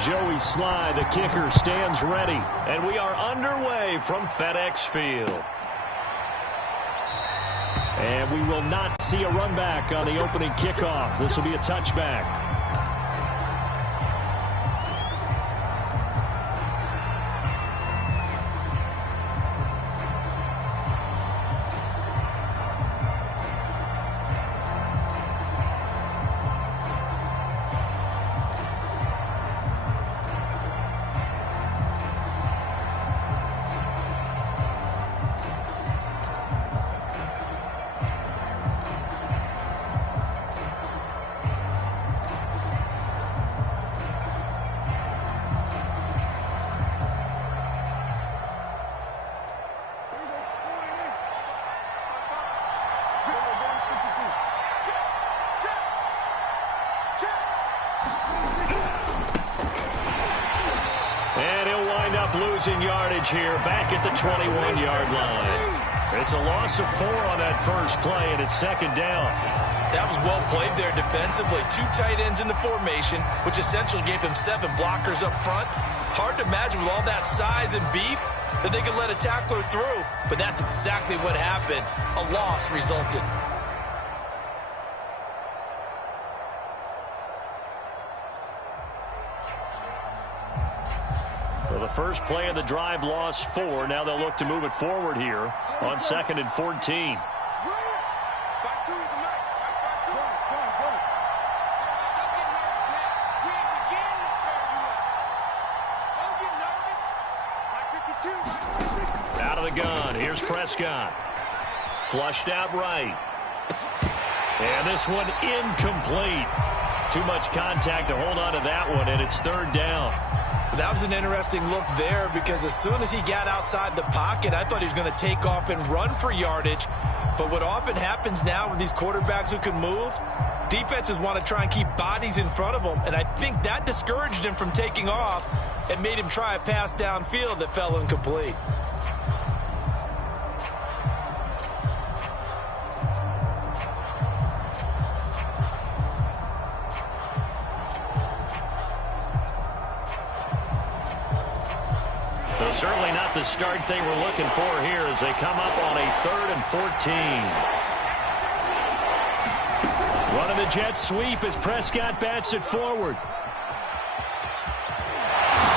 Joey Sly, the kicker, stands ready. And we are underway from FedEx Field. And we will not see a run back on the opening kickoff. This will be a touchback. Losing yardage here back at the 21-yard line. It's a loss of 4 on that first play, and it's second down. That was well played there defensively. 2 tight ends in the formation, which essentially gave them 7 blockers up front. Hard to imagine with all that size and beef that they could let a tackler through, but that's exactly what happened. A loss resulted. Well, the first play of the drive lost 4. Now they'll look to move it forward here on 2nd and 14. Out of the gun. Here's Prescott. Flushed out right. And this one incomplete. Too much contact to hold on to that one, and it's 3rd down. That was an interesting look there because as soon as he got outside the pocket, I thought he was going to take off and run for yardage. But what often happens now with these quarterbacks who can move, defenses want to try and keep bodies in front of them. And I think that discouraged him from taking off and made him try a pass downfield that fell incomplete. Certainly not the start they were looking for here as they come up on a 3rd and 14. Running the jet sweep as Prescott bats it forward.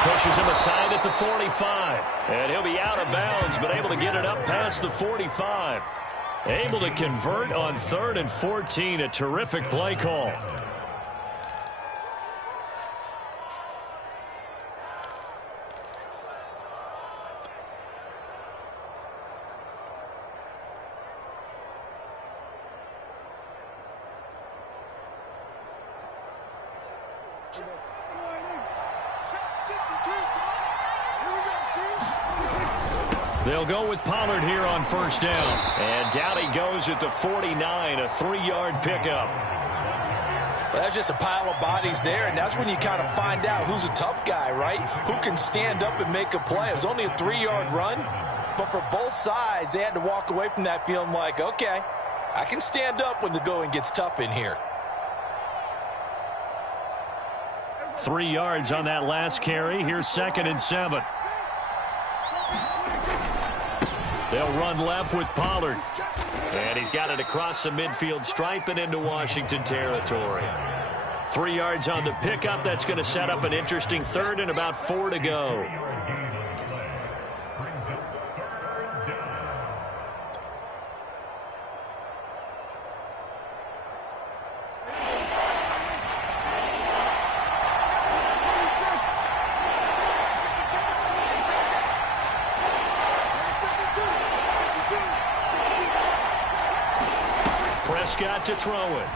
Pushes him aside at the 45. And he'll be out of bounds, but able to get it up past the 45. Able to convert on 3rd and 14. A terrific play call. They'll go with Pollard here on 1st down. And down he goes at the 49, a 3-yard pickup. Well, that's just a pile of bodies there, and that's when you kind of find out who's a tough guy, right? Who can stand up and make a play. It was only a 3-yard run, but for both sides, they had to walk away from that feeling like, okay, I can stand up when the going gets tough in here. 3 yards on that last carry. Here's 2nd and 7. They'll run left with Pollard. And he's got it across the midfield stripe and into Washington territory. 3 yards on the pickup. That's going to set up an interesting 3rd and about 4 to go. Prescott to throw it.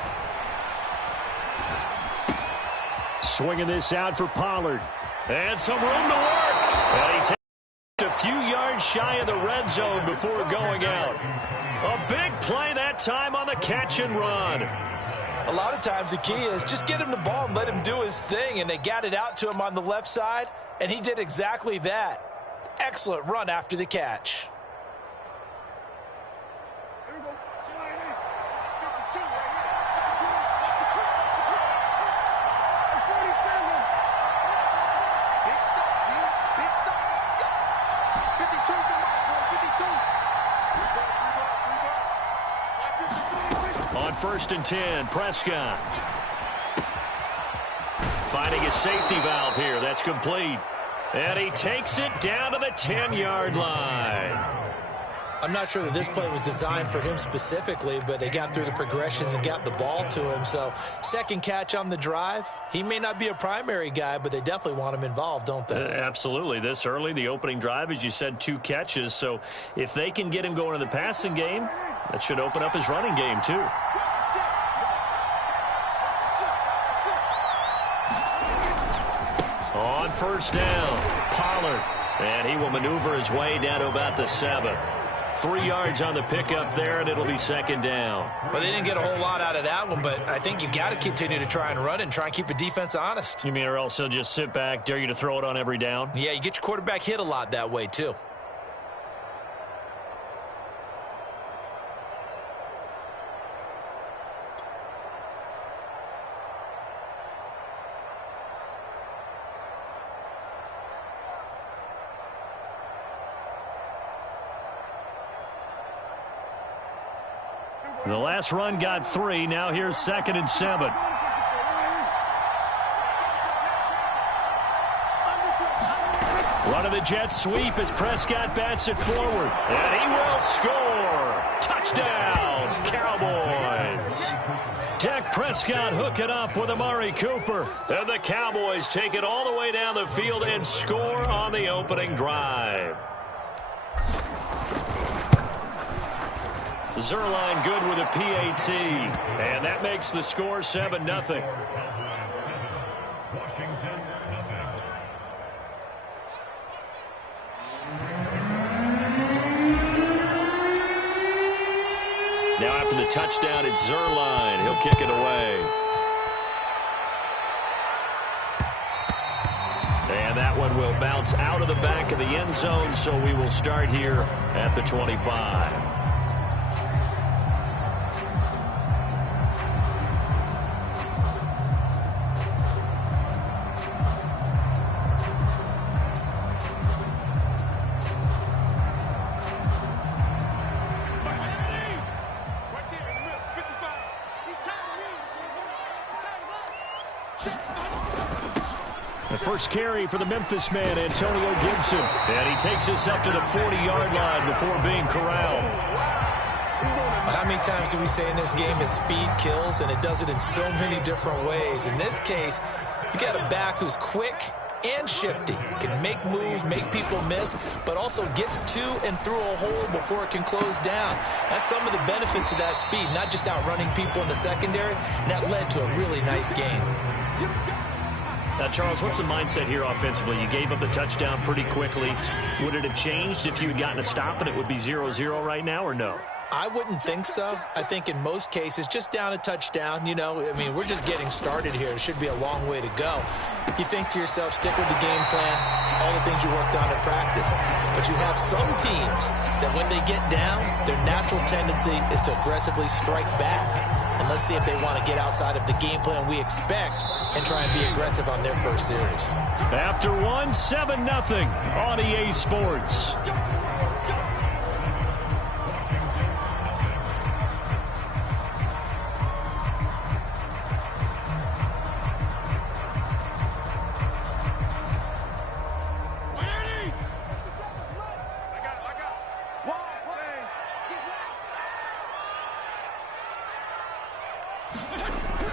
Swinging this out for Pollard. And some room to work. And he takes a few yards shy of the red zone before going out. A big play that time on the catch and run. A lot of times the key is just get him the ball and let him do his thing. And they got it out to him on the left side. And he did exactly that. Excellent run after the catch. first and 10. Prescott finding a safety valve here. That's complete. And he takes it down to the 10-yard line. I'm not sure that this play was designed for him specifically, but they got through the progressions and got the ball to him. So second catch on the drive. He may not be a primary guy, but they definitely want him involved, don't they? Absolutely. This early, the opening drive, as you said, 2 catches. So if they can get him going in the passing game, that should open up his running game too. On first down, Pollard. And he will maneuver his way down to about the 7. 3 yards on the pickup there, and it'll be second down. Well, they didn't get a whole lot out of that one, but I think you've got to continue to try and run and try and keep the defense honest. You mean or else he'll just sit back, dare you to throw it on every down? Yeah, you get your quarterback hit a lot that way, too. The last run got 3. Now here's second and 7. Run of the jet sweep as Prescott bats it forward. And he will score. Touchdown, Cowboys. Dak Prescott hook it up with Amari Cooper. And the Cowboys take it all the way down the field and score on the opening drive. Zerline good with a PAT, and that makes the score 7-0. Now after the touchdown, it's Zerline. He'll kick it away. And that one will bounce out of the back of the end zone, so we will start here at the 25. The first carry for the Memphis man, Antonio Gibson. And he takes this up to the 40-yard line before being corralled. How many times do we say in this game that speed kills, and it does it in so many different ways? In this case, you got a back who's quick and shifty, can make moves, make people miss, but also gets to and through a hole before it can close down. That's some of the benefits of that speed, not just outrunning people in the secondary, and that led to a really nice game. Now, Charles, what's the mindset here offensively? You gave up the touchdown pretty quickly. Would it have changed if you had gotten a stop and it would be 0-0 right now, or no? I wouldn't think so. I think in most cases, just down a touchdown, you know, I mean, we're just getting started here. It should be a long way to go. You think to yourself, stick with the game plan, all the things you worked on in practice. But you have some teams that when they get down, their natural tendency is to aggressively strike back. And let's see if they want to get outside of the game plan we expect and try and be aggressive on their first series. After 7-0 on EA Sports.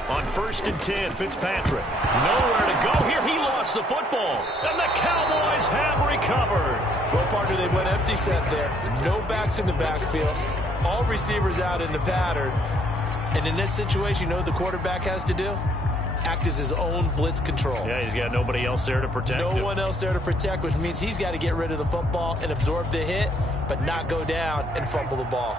On first and 10, Fitzpatrick. Nowhere to go here. He lost the football. And the Cowboys have recovered. Well, partner, they went empty set there. No backs in the backfield. All receivers out in the pattern. And in this situation, you know what the quarterback has to do? Act as his own blitz control. Yeah, he's got nobody else there to protect him. No one else there to protect, which means he's got to get rid of the football and absorb the hit, but not go down and fumble the ball.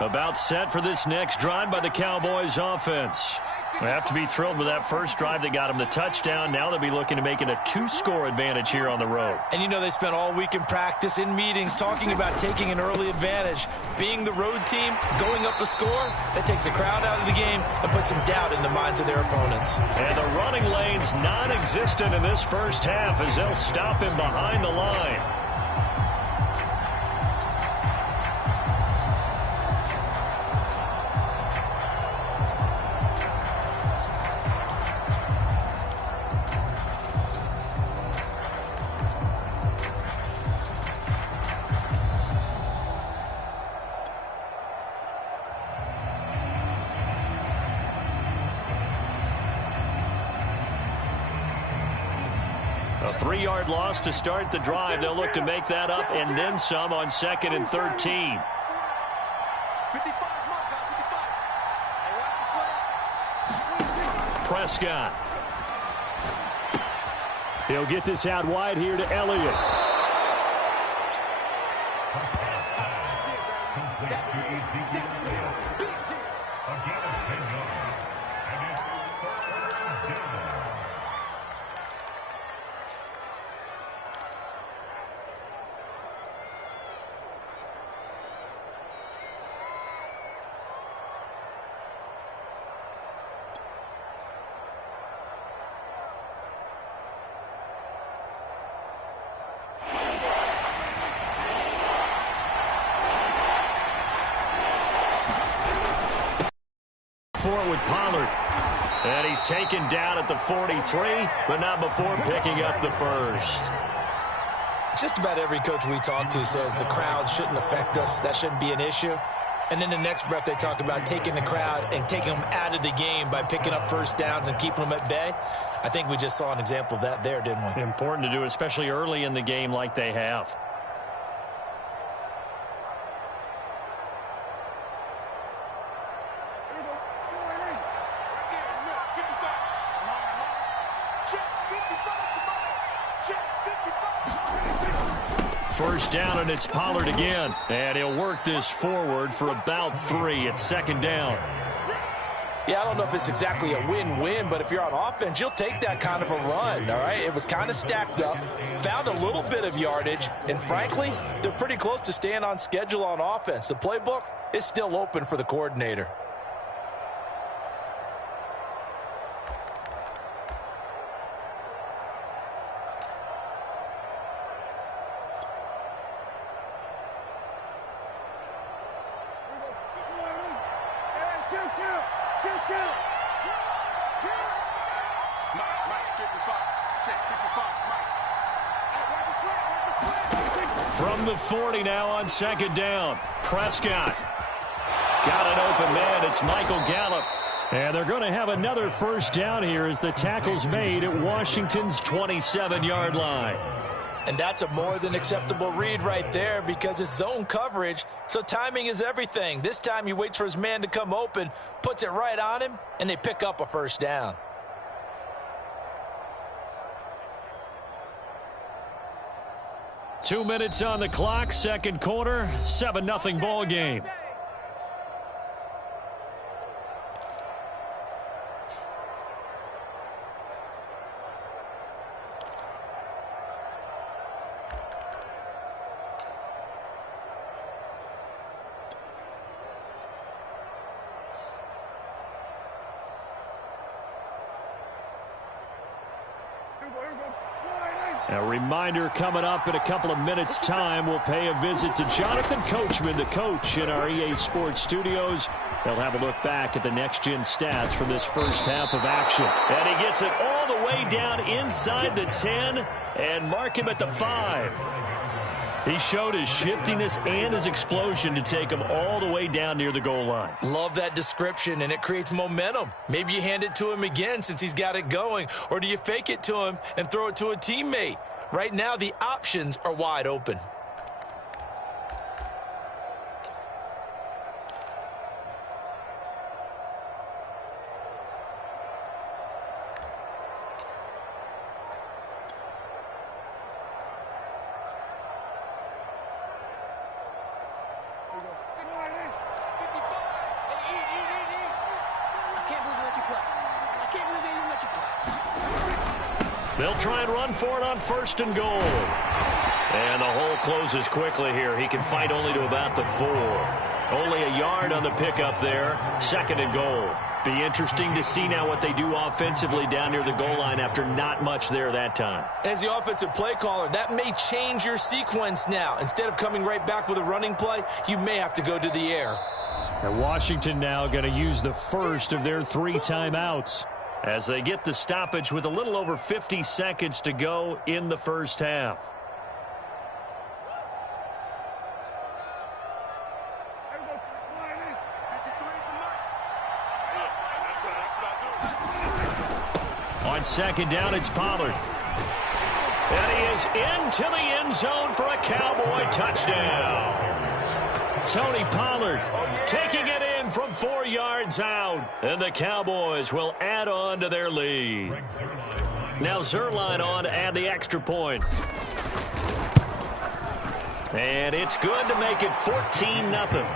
About set for this next drive by the Cowboys offense. They have to be thrilled with that first drive that got them the touchdown. Now they'll be looking to make it a 2-score advantage here on the road. And you know they spent all week in practice, in meetings, talking about taking an early advantage. Being the road team, going up a score, that takes the crowd out of the game and puts some doubt in the minds of their opponents. And the running lane's non-existent in this first half as they'll stop him behind the line. A 3-yard loss to start the drive. They'll look to make that up and then some on 2nd and 13. Prescott. He'll get this out wide here to Elliott. For it with Pollard. And he's taken down at the 43, but not before picking up the first. Just about every coach we talk to says the crowd shouldn't affect us. That shouldn't be an issue. And then the next breath they talk about taking the crowd and taking them out of the game by picking up first downs and keeping them at bay. I think we just saw an example of that there, didn't we? Important to do, especially early in the game like they have. First down, and it's Pollard again. And he'll work this forward for about 3 at 2nd down. Yeah, I don't know if it's exactly a win-win, but if you're on offense, you'll take that kind of a run, all right? It was kind of stacked up, found a little bit of yardage, and frankly, they're pretty close to staying on schedule on offense. The playbook is still open for the coordinator. From the 40 now on 2nd down. Prescott. Got an open man. It's Michael Gallup. And they're going to have another first down here as the tackle's made at Washington's 27-yard line. And that's a more than acceptable read right there because it's zone coverage, so timing is everything. This time he waits for his man to come open, puts it right on him, and they pick up a first down. Two minutes on the clock, second quarter, 7-0 ball game. A reminder coming up in a couple of minutes' time. We'll pay a visit to Jonathan Coachman, the coach in our EA Sports studios. They'll have a look back at the next-gen stats from this first half of action. And he gets it all the way down inside the 10 and mark him at the 5. He showed his shiftiness and his explosion to take him all the way down near the goal line. Love that description, and it creates momentum. Maybe you hand it to him again since he's got it going, or do you fake it to him and throw it to a teammate? Right now, the options are wide open. They'll try and run for it on 1st and goal. And the hole closes quickly here. He can fight only to about the 4. Only a yard on the pickup there. 2nd and goal. Be interesting to see now what they do offensively down near the goal line after not much there that time. As the offensive play caller, that may change your sequence now. Instead of coming right back with a running play, you may have to go to the air. And Washington now going to use the first of their 3 timeouts as they get the stoppage with a little over 50 seconds to go in the first half. On 2nd down, it's Pollard. And he is into the end zone for a Cowboy touchdown. Tony Pollard taking it in from 4 yards out. And the Cowboys will add on to their lead. Now Zerline on to add the extra point. And it's good to make it 14-0.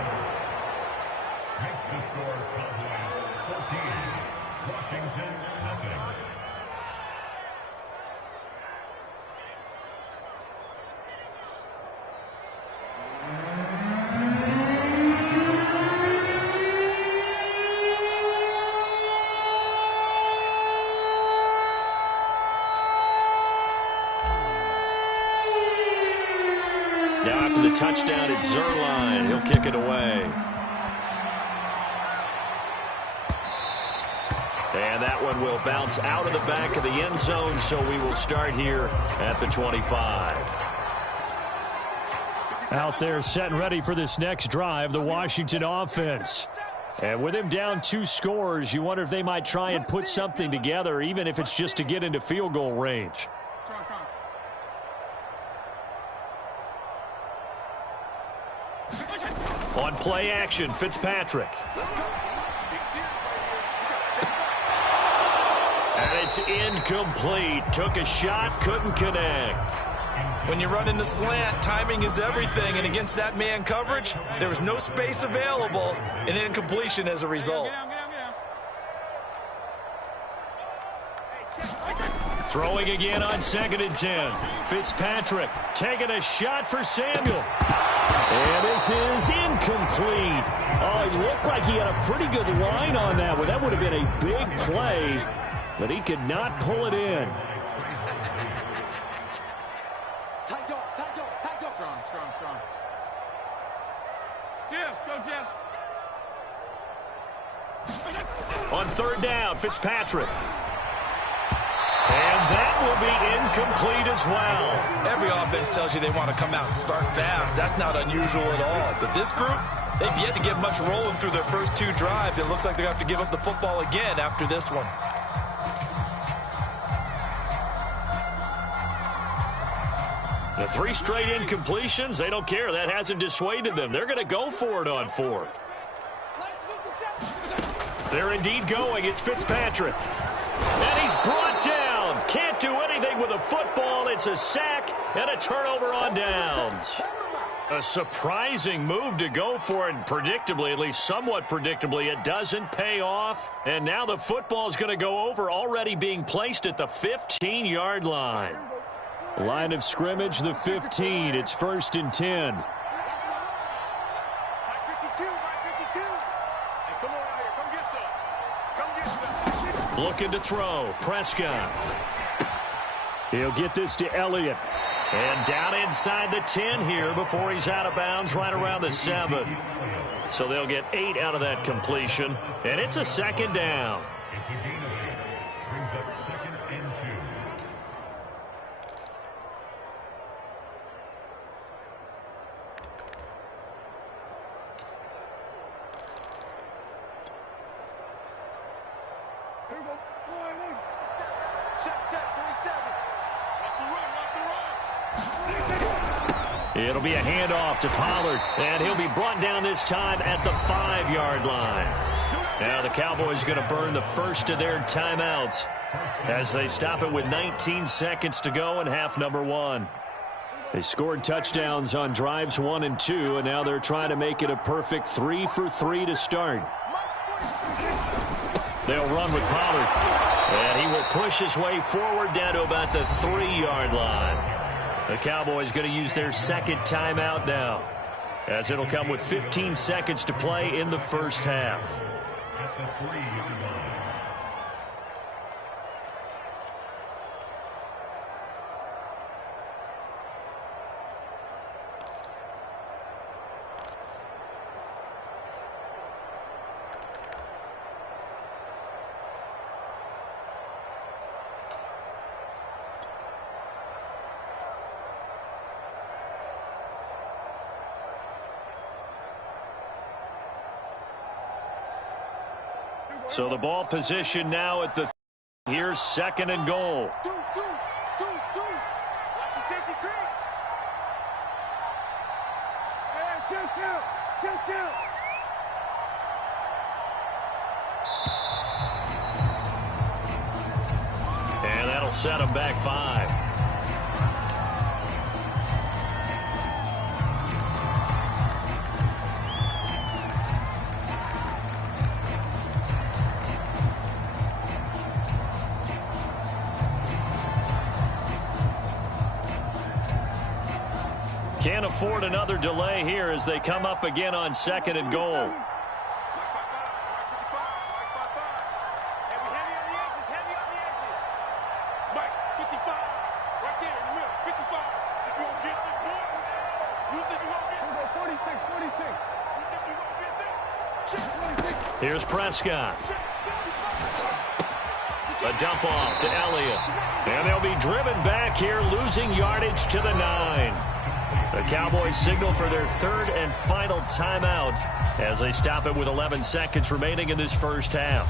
Now after the touchdown, it's Zerline. He'll kick it away. And that one will bounce out of the back of the end zone, so we will start here at the 25. Out there set and ready for this next drive, the Washington offense. And with him down 2 scores, you wonder if they might try and put something together, even if it's just to get into field goal range. On play action, Fitzpatrick. And it's incomplete. Took a shot, couldn't connect. When you run into slant, timing is everything. And against that man coverage, there was no space available, and incompletion as a result. Throwing again on 2nd and 10. Fitzpatrick taking a shot for Samuel. And this is incomplete. Oh, he looked like he had a pretty good line on that one. That would have been a big play, but he could not pull it in. Tight go. Strong. Jim, go Jim. On 3rd down, Fitzpatrick. And that will be incomplete as well. Every offense tells you they want to come out and start fast. That's not unusual at all. But this group, they've yet to get much rolling through their first 2 drives. It looks like they're going to have to give up the football again after this one. The 3 straight incompletions, they don't care. That hasn't dissuaded them. They're going to go for it on 4th. They're indeed going. It's Fitzpatrick. And he's brought down. Can't do anything with a football. It's a sack and a turnover on downs. A surprising move to go for it. Predictably, at least somewhat predictably, it doesn't pay off. And now the football is going to go over, already being placed at the 15-yard line. Line of scrimmage, the 15. It's 1st and 10. Looking to throw. Prescott. He'll get this to Elliott. And down inside the 10 here before he's out of bounds right around the 7. So they'll get 8 out of that completion. And it's a 2nd down. It'll be a handoff to Pollard, and he'll be brought down this time at the 5-yard line. Now the Cowboys going to burn the first of their timeouts as they stop it with 19 seconds to go in half number 1. They scored touchdowns on drives 1 and 2, and now they're trying to make it a perfect 3 for 3 to start. They'll run with Pollard, and he will push his way forward down to about the 3-yard line. The Cowboys going to use their 2nd timeout now, as it'll come with 15 seconds to play in the first half. So the ball position now at the here's 2nd and goal. Safety creek. Hey, two, two. And that'll set them back 5. Can't afford another delay here as they come up again on 2nd and goal. Here's Prescott. A dump off to Elliott. And they'll be driven back here, losing yardage to the 9. The Cowboys signal for their 3rd and final timeout as they stop it with 11 seconds remaining in this first half.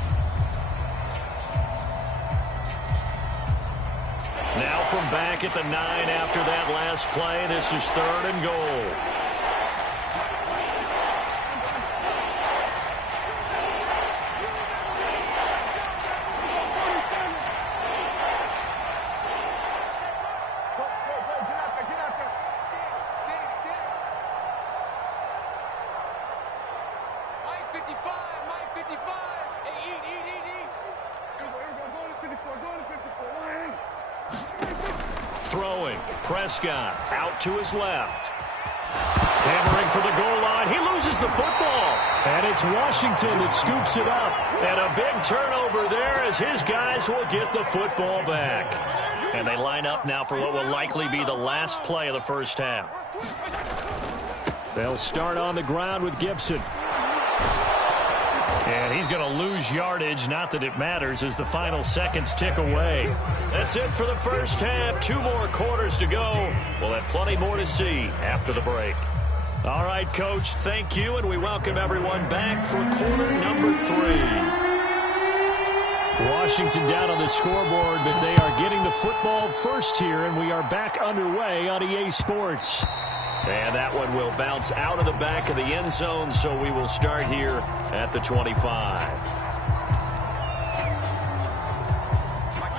Now from back at the 9 after that last play, this is 3rd and goal. Throwing. Prescott out to his left. Hammering for the goal line. He loses the football. And it's Washington that scoops it up. And a big turnover there as his guys will get the football back. And they line up now for what will likely be the last play of the first half. They'll start on the ground with Gibson. And he's going to lose yardage, not that it matters, as the final seconds tick away. That's it for the first half. 2 more quarters to go. We'll have plenty more to see after the break. All right, Coach, thank you, and we welcome everyone back for quarter number 3. Washington down on the scoreboard, but they are getting the football first here, and we are back underway on EA Sports. And that one will bounce out of the back of the end zone, so we will start here at the 25.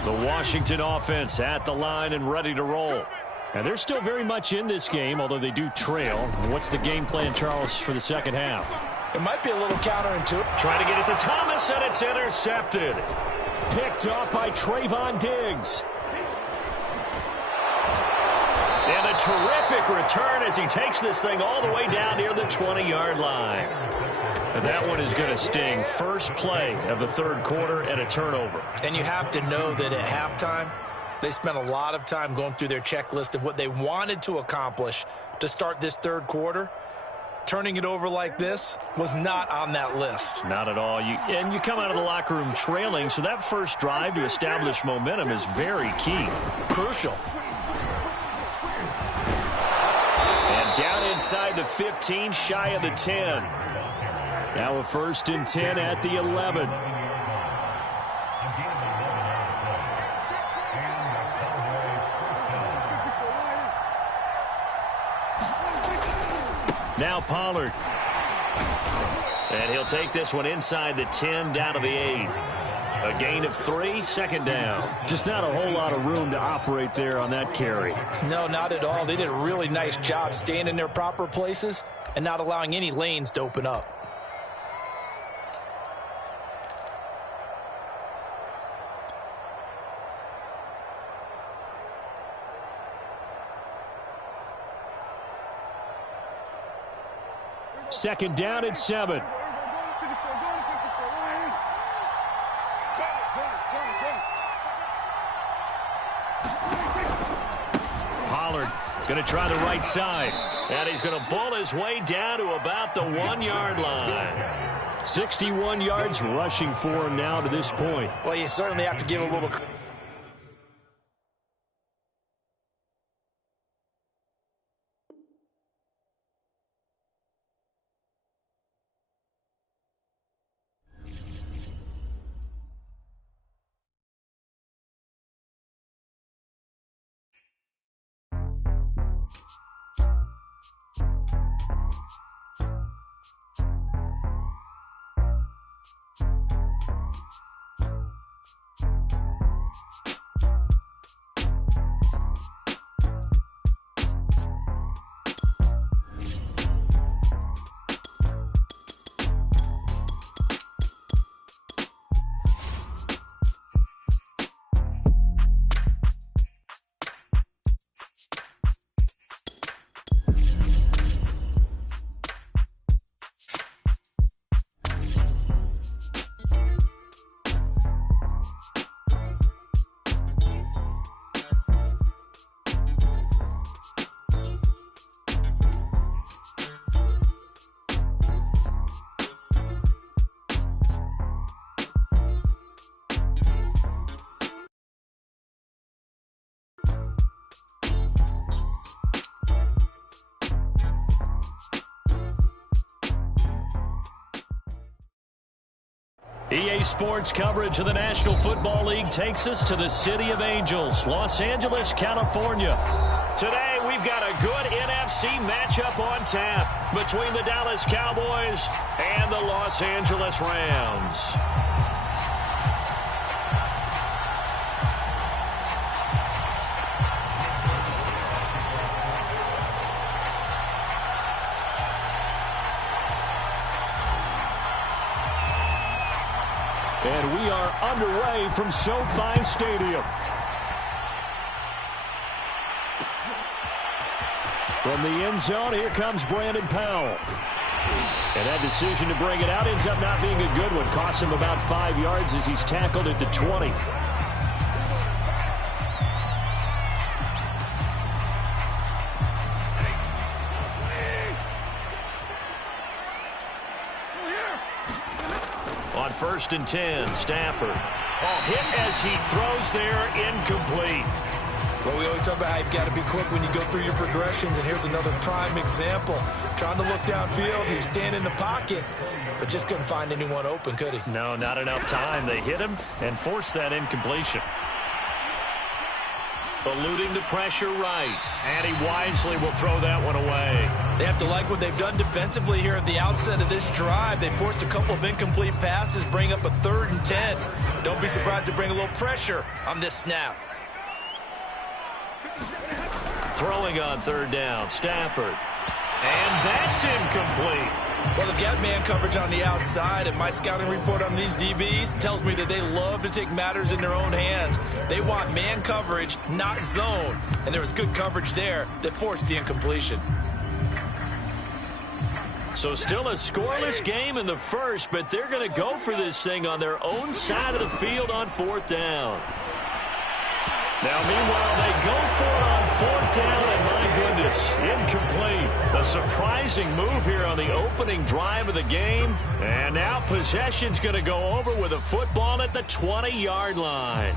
The Washington offense at the line and ready to roll. And they're still very much in this game, although they do trail. What's the game plan, Charles, for the second half? It might be a little counterintuitive. Trying to get it to Thomas, and it's intercepted. Picked off by Trayvon Diggs. And a terrific return as he takes this thing all the way down near the 20-yard line. And that one is going to sting. First play of the 3rd quarter and a turnover. And you have to know that at halftime, they spent a lot of time going through their checklist of what they wanted to accomplish to start this 3rd quarter. Turning it over like this was not on that list. Not at all. And you come out of the locker room trailing, so that first drive to establish momentum is very key. Crucial. Down inside the 15, shy of the 10. Now a 1st and 10 at the 11. Now Pollard. And he'll take this one inside the 10, down to the 8. A gain of 3, 2nd down. Just not a whole lot of room to operate there on that carry. No, not at all. They did a really nice job staying in their proper places and not allowing any lanes to open up. Second down and 7. Pollard going to try the right side. And he's going to bull his way down to about the 1-yard line. 61 yards rushing for him now to this point. Well, you certainly have to give a little... EA Sports coverage of the National Football League takes us to the City of Angels, Los Angeles, California. Today, we've got a good NFC matchup on tap between the Dallas Cowboys and the Los Angeles Rams. And we are underway from SoFi Stadium. From the end zone, here comes Brandon Powell. And that decision to bring it out ends up not being a good one. Costs him about 5 yards as he's tackled at the 20. On 1st and 10, Stafford. Hit as he throws there, incomplete. Well, we always talk about how you've got to be quick when you go through your progressions, and here's another prime example. Trying to look downfield, he was standing in the pocket, but just couldn't find anyone open, could he? No, not enough time. They hit him and forced that incompletion. Eluding the pressure right, and he wisely will throw that one away. They have to like what they've done defensively here at the outset of this drive. They forced a couple of incomplete passes, bring up a 3rd and 10. Don't be surprised to bring a little pressure on this snap. Throwing on 3rd down, Stafford. And that's incomplete. Well, they've got man coverage on the outside, and my scouting report on these DBs tells me that they love to take matters in their own hands. They want man coverage, not zone. And there was good coverage there that forced the incompletion. So still a scoreless game in the first, but they're going to go for this thing on their own side of the field on 4th down. Now, meanwhile, they go for it on 4th down, and my goodness, incomplete. A surprising move here on the opening drive of the game. And now possession's going to go over with a football at the 20-yard line.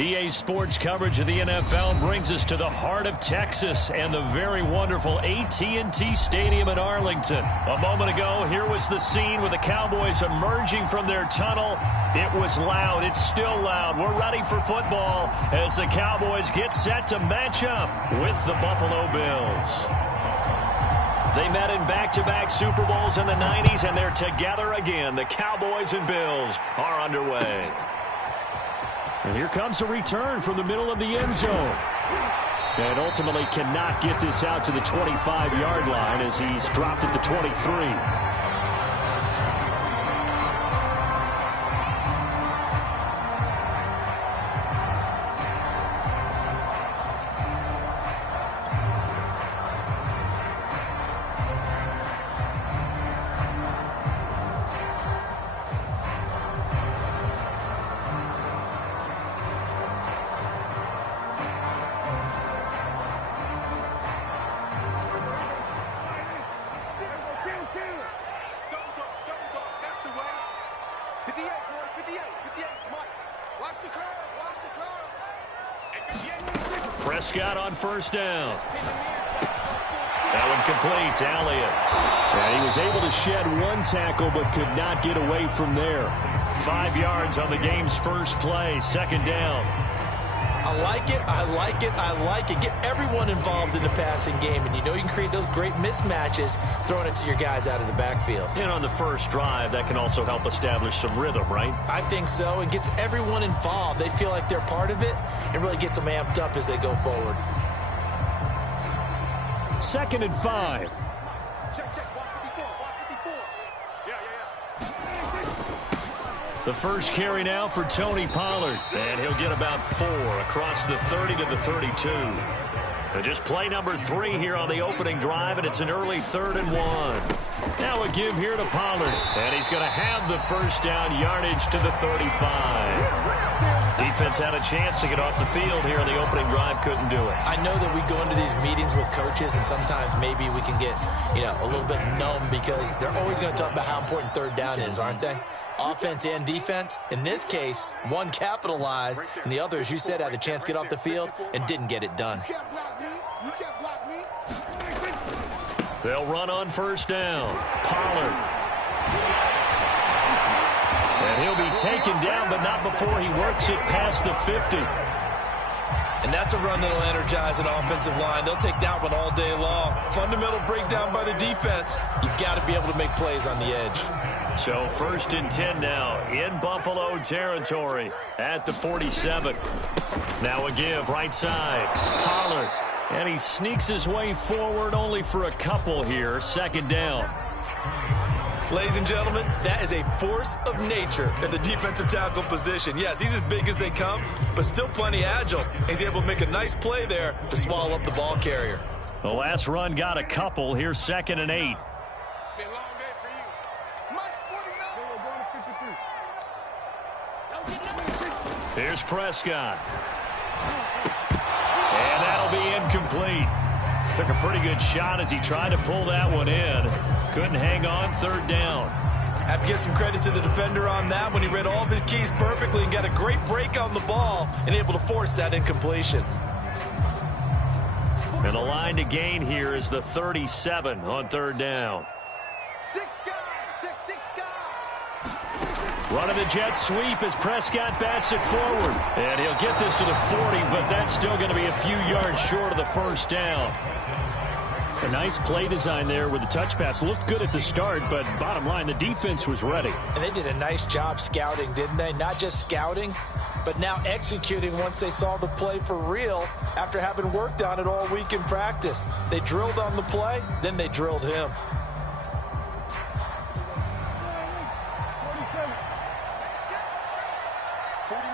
EA Sports coverage of the NFL brings us to the heart of Texas and the very wonderful AT&T Stadium in Arlington. A moment ago, here was the scene with the Cowboys emerging from their tunnel. It was loud. It's still loud. We're ready for football as the Cowboys get set to match up with the Buffalo Bills. They met in back-to-back Super Bowls in the 90s, and they're together again. The Cowboys and Bills are underway. And here comes a return from the middle of the end zone. And ultimately cannot get this out to the 25-yard line as he's dropped at the 23. Prescott on first down. That one complete to Elliott. And he was able to shed one tackle but could not get away from there. 5 yards on the game's first play. Second down. I like it, I like it, I like it. Get everyone involved in the passing game, and you know you can create those great mismatches throwing it to your guys out of the backfield. And on the first drive, that can also help establish some rhythm, right? I think so, and gets everyone involved. They feel like they're part of it, and really gets them amped up as they go forward. 2nd and 5. Check, check. Watch 54. Watch 54. Yeah. The first carry now for Tony Pollard. And he'll get about 4 across the 30 to the 32. And just play number 3 here on the opening drive, and it's an early 3rd and 1. Now a give here to Pollard. And he's going to have the first down yardage to the 35. Defense had a chance to get off the field here on the opening drive. Couldn't do it. I know that we go into these meetings with coaches, and sometimes maybe we can get, a little bit numb because they're always going to talk about how important 3rd down is, aren't they? Offense and defense. In this case, one capitalized, and the other, as you said, had a chance to get off the field and didn't get it done. You can't block me. You can't block me. They'll run on first down. Pollard. And he'll be taken down, but not before he works it past the 50. And that's a run that'll energize an offensive line. They'll take that one all day long. Fundamental breakdown by the defense. You've got to be able to make plays on the edge. So 1st and 10 now in Buffalo territory at the 47. Now a give right side. Pollard. And he sneaks his way forward only for a couple here. 2nd down. Ladies and gentlemen, that is a force of nature at the defensive tackle position. Yes, he's as big as they come, but still plenty agile. He's able to make a nice play there to swallow up the ball carrier. The last run got a couple. Here's 2nd and 8. It's been a long day for you. Mike's 49. Here's Prescott. And that'll be incomplete. Took a pretty good shot as he tried to pull that one in. Couldn't hang on. 3rd down. Have to give some credit to the defender on that when he read all of his keys perfectly and got a great break on the ball and able to force that incompletion. And the line to gain here is the 37 on 3rd down. 6 guys. Check 6 guys. Running the jet sweep as Prescott bats it forward. And he'll get this to the 40, but that's still going to be a few yards short of the first down. A nice play design there with the touch pass. Looked good at the start, but bottom line, the defense was ready. And they did a nice job scouting, didn't they? Not just scouting, but now executing once they saw the play for real after having worked on it all week in practice. They drilled on the play, then they drilled him. 49,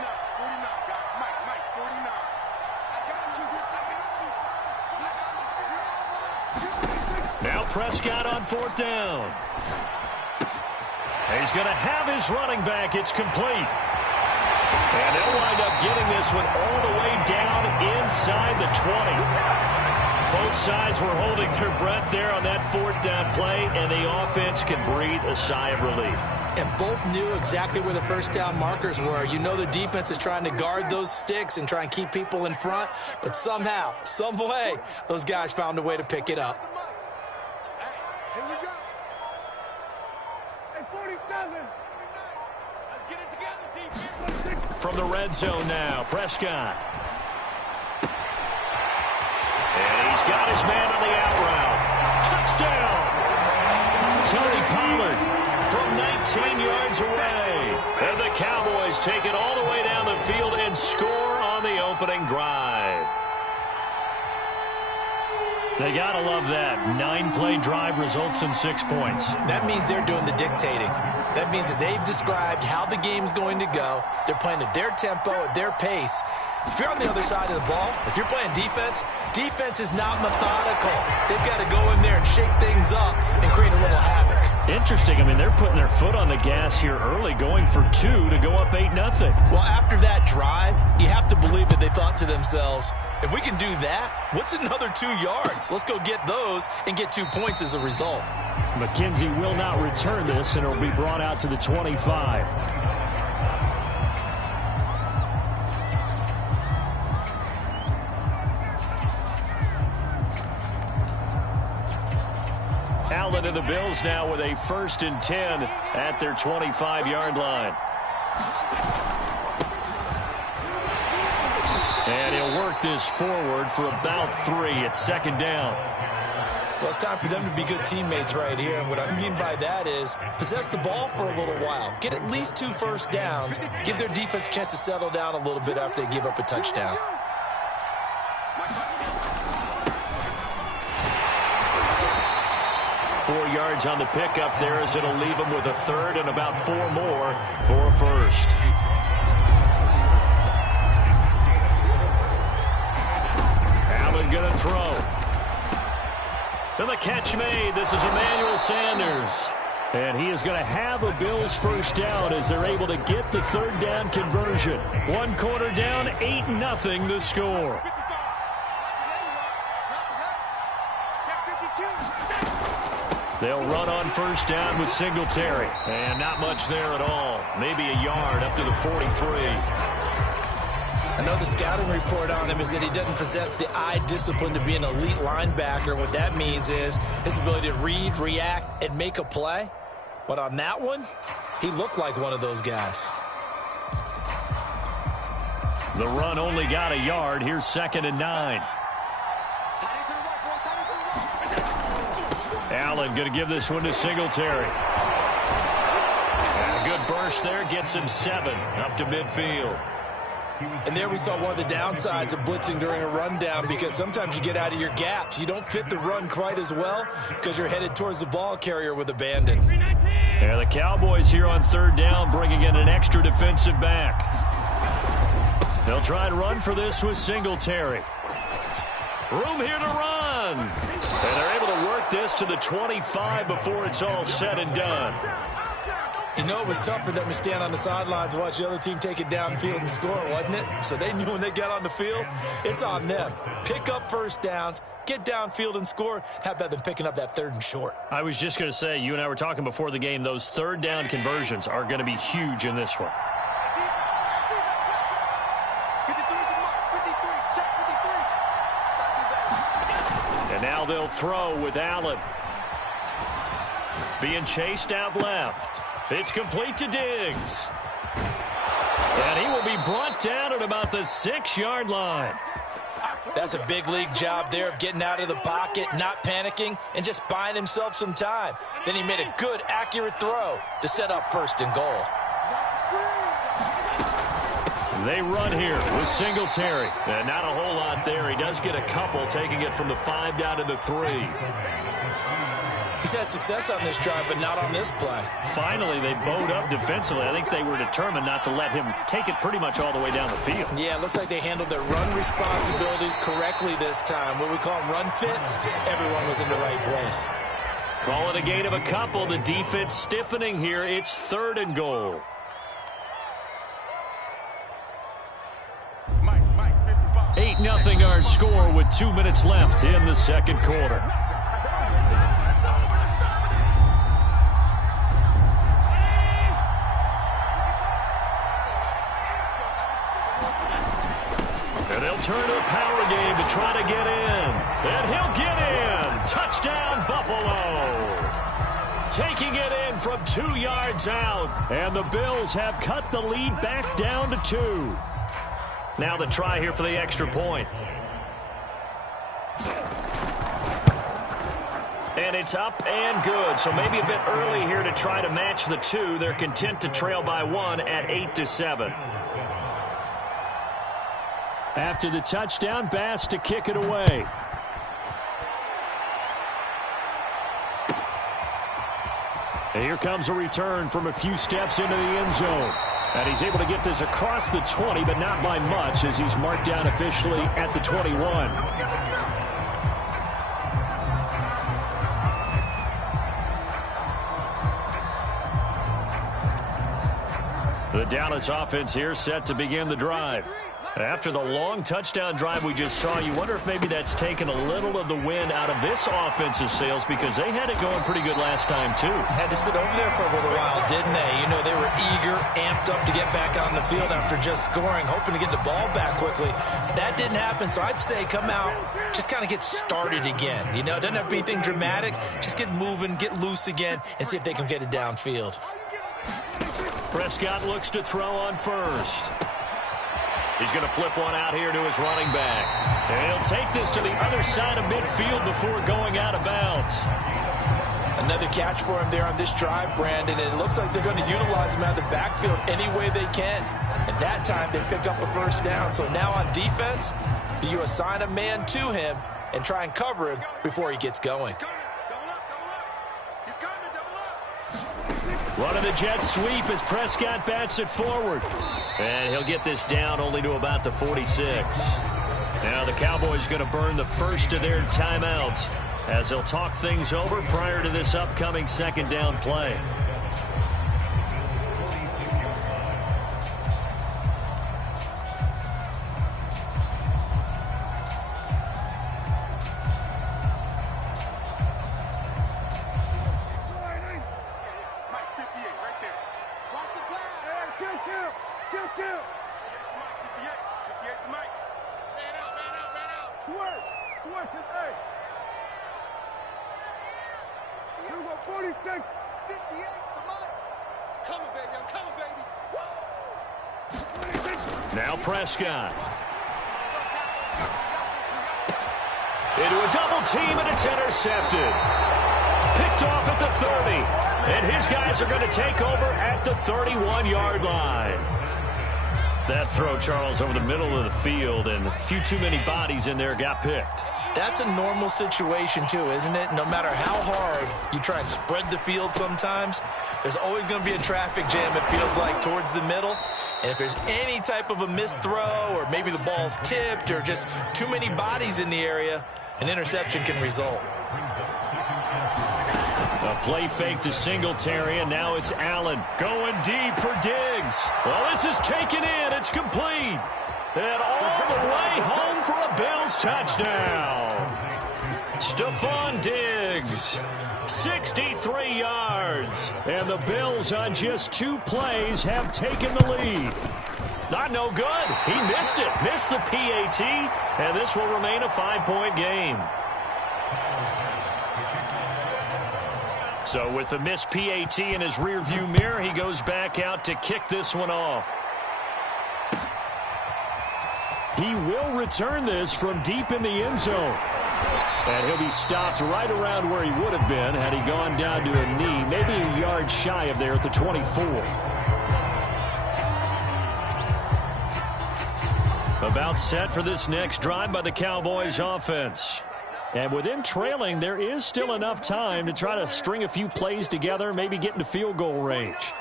guys. Mike, 49. Now Prescott on 4th down. He's going to have his running back. It's complete. And they'll wind up getting this one all the way down inside the 20. Both sides were holding their breath there on that 4th down play, and the offense can breathe a sigh of relief. and both knew exactly where the first down markers were. You know the defense is trying to guard those sticks and try and keep people in front, but somehow, some way, those guys found a way to pick it up. Hey, here we go. Hey, 47. Let's get it together, defense. From the red zone now, Prescott. And he's got his man on the out route. Touchdown! Tony Pollard from 19 yards away. And the Cowboys take it all the way down the field and score on the opening drive. They got to love that. 9-play drive results in 6 points. That means they're doing the dictating. That means that they've described how the game's going to go. They're playing at their tempo, at their pace. If you're on the other side of the ball, if you're playing defense, defense is not methodical. They've got to go in there and shake things up and create a little havoc. Interesting. I mean, they're putting their foot on the gas here early, going for 2 to go up 8-0. Well, after that drive, you have to believe that they thought to themselves, if we can do that, what's another 2 yards? Let's go get those and get 2 points as a result. McKenzie will not return this, and it'll be brought out to the 25. Allen and the Bills now with a 1st and 10 at their 25-yard line. And he'll work this forward for about 3 at 2nd down. Well, it's time for them to be good teammates right here. And what I mean by that is possess the ball for a little while. Get at least 2 first downs. Give their defense a chance to settle down a little bit after they give up a touchdown. 4 yards on the pickup there as it'll leave them with a 3rd and about 4 more for a 1st. Allen going to throw. And the catch made. This is Emmanuel Sanders. And he is going to have a Bills 1st down as they're able to get the 3rd down conversion. 1 quarter down, 8-0 the score. They'll run on 1st down with Singletary. And not much there at all. Maybe a yard up to the 43. I know the scouting report on him is that he doesn't possess the eye discipline to be an elite linebacker. What that means is his ability to read, react, and make a play. But on that one, he looked like one of those guys. The run only got a yard. Here's 2nd and 9. Allen going to give this one to Singletary. And a good burst there gets him 7 up to midfield. And there we saw one of the downsides of blitzing during a rundown, because sometimes you get out of your gaps. You don't fit the run quite as well because you're headed towards the ball carrier with abandon. Yeah, the Cowboys here on 3rd down bringing in an extra defensive back. They'll try and run for this with Singletary. Room here to run. And they're able to work this to the 25 before it's all said and done. You know, it was tough for them to stand on the sidelines and watch the other team take it downfield and score, wasn't it? So they knew when they got on the field, it's on them. Pick up 1st downs, get downfield and score. How about them picking up that 3rd and short? I was just going to say, you and I were talking before the game, those 3rd down conversions are going to be huge in this one. And now they'll throw with Allen. Being chased out left. It's complete to Diggs. And he will be brought down at about the 6-yard line. That's a big league job there of getting out of the pocket, not panicking, and just buying himself some time. Then he made a good, accurate throw to set up 1st and goal. They run here with Singletary. And not a whole lot there. He does get a couple, taking it from the 5 down to the 3. He's had success on this drive, but not on this play. Finally, they bowed up defensively. I think they were determined not to let him take it pretty much all the way down the field. Yeah, it looks like they handled their run responsibilities correctly this time. What we call them run fits, everyone was in the right place. Call it a gain of a couple. The defense stiffening here. It's 3rd and goal. 8-0 our score with 2 minutes left in the 2nd quarter. try to get in. And he'll get in. Touchdown, Buffalo. Taking it in from 2 yards out. And the Bills have cut the lead back down to 2. Now the try here for the extra point. And it's up and good. So maybe a bit early here to try to match the 2. They're content to trail by 1 at 8-7. After the touchdown, Bass to kick it away. And here comes a return from a few steps into the end zone. And he's able to get this across the 20, but not by much, as he's marked down officially at the 21. The Dallas offense here set to begin the drive. After the long touchdown drive we just saw, you wonder if maybe that's taken a little of the wind out of this offense's sails, because they had it going pretty good last time, too. Had to sit over there for a little while, didn't they? You know, they were eager, amped up to get back on the field after just scoring, hoping to get the ball back quickly. That didn't happen, so I'd say come out, just kind of get started again. You know, it doesn't have to be anything dramatic. Just get moving, get loose again, and see if they can get it downfield. Prescott looks to throw on first. He's going to flip one out here to his running back. And he'll take this to the other side of midfield before going out of bounds. Another catch for him there on this drive, Brandon. And it looks like they're going to utilize him out of the backfield any way they can. And that time they pick up a first down. So now on defense, do you assign a man to him and try and cover him before he gets going? Running the jet sweep as Prescott bats it forward. And he'll get this down only to about the 46. Now the Cowboys going to burn the first of their timeouts as they'll talk things over prior to this upcoming second down play. Now Prescott. Into a double team, and it's intercepted. Picked off at the 30. And his guys are going to take over at the 31-yard line. That throw, Charles, over the middle of the field, and a few too many bodies in there got picked. That's a normal situation, too, isn't it? No matter how hard you try and spread the field sometimes, there's always going to be a traffic jam, it feels like, towards the middle. And if there's any type of a missed throw, or maybe the ball's tipped, or just too many bodies in the area, an interception can result. A play fake to Singletary, and now it's Allen going deep for Diggs. Well, this is taken in. It's complete. And all the way home for a Bills touchdown. Stephon Diggs, 63 yards. And the Bills on just 2 plays have taken the lead. Not no good. He missed it. Missed the PAT. And this will remain a 5-point game. So with the missed PAT in his rearview mirror, he goes back out to kick this one off. He will return this from deep in the end zone. And he'll be stopped right around where he would have been had he gone down to a knee, maybe a yard shy of there at the 24. About set for this next drive by the Cowboys offense. And with them trailing, there is still enough time to try to string a few plays together, maybe get into field goal range.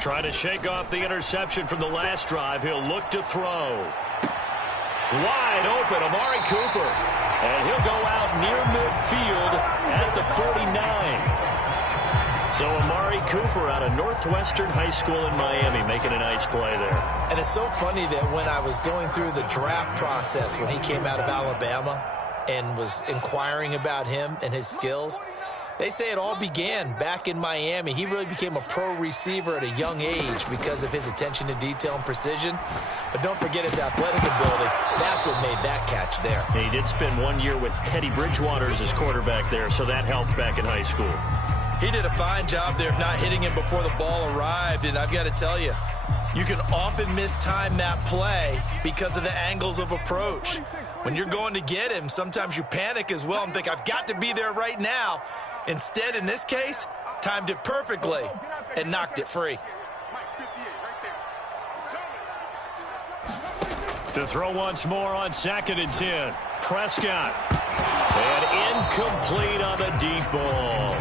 Trying to shake off the interception from the last drive. He'll look to throw. Wide open, Amari Cooper. And he'll go out near midfield at the 49. So Amari Cooper out of Northwestern High School in Miami making a nice play there. And it's so funny that when I was going through the draft process when he came out of Alabama and was inquiring about him and his skills, They say it all began back in Miami. He really became a pro receiver at a young age because of his attention to detail and precision. But don't forget his athletic ability. That's what made that catch there. He did spend 1 year with Teddy Bridgewater as his quarterback there, so that helped back in high school. He did a fine job there of not hitting him before the ball arrived, and I've got to tell you, you can often mistime that play because of the angles of approach. When you're going to get him, sometimes you panic as well and think, I've got to be there right now. Instead, in this case, timed it perfectly and knocked it free. To throw once more on 2nd and 10. Prescott. And incomplete on the deep ball.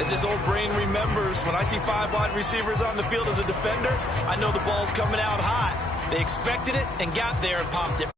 As this old brain remembers, when I see 5 wide receivers on the field as a defender, I know the ball's coming out hot. They expected it and got there and popped it.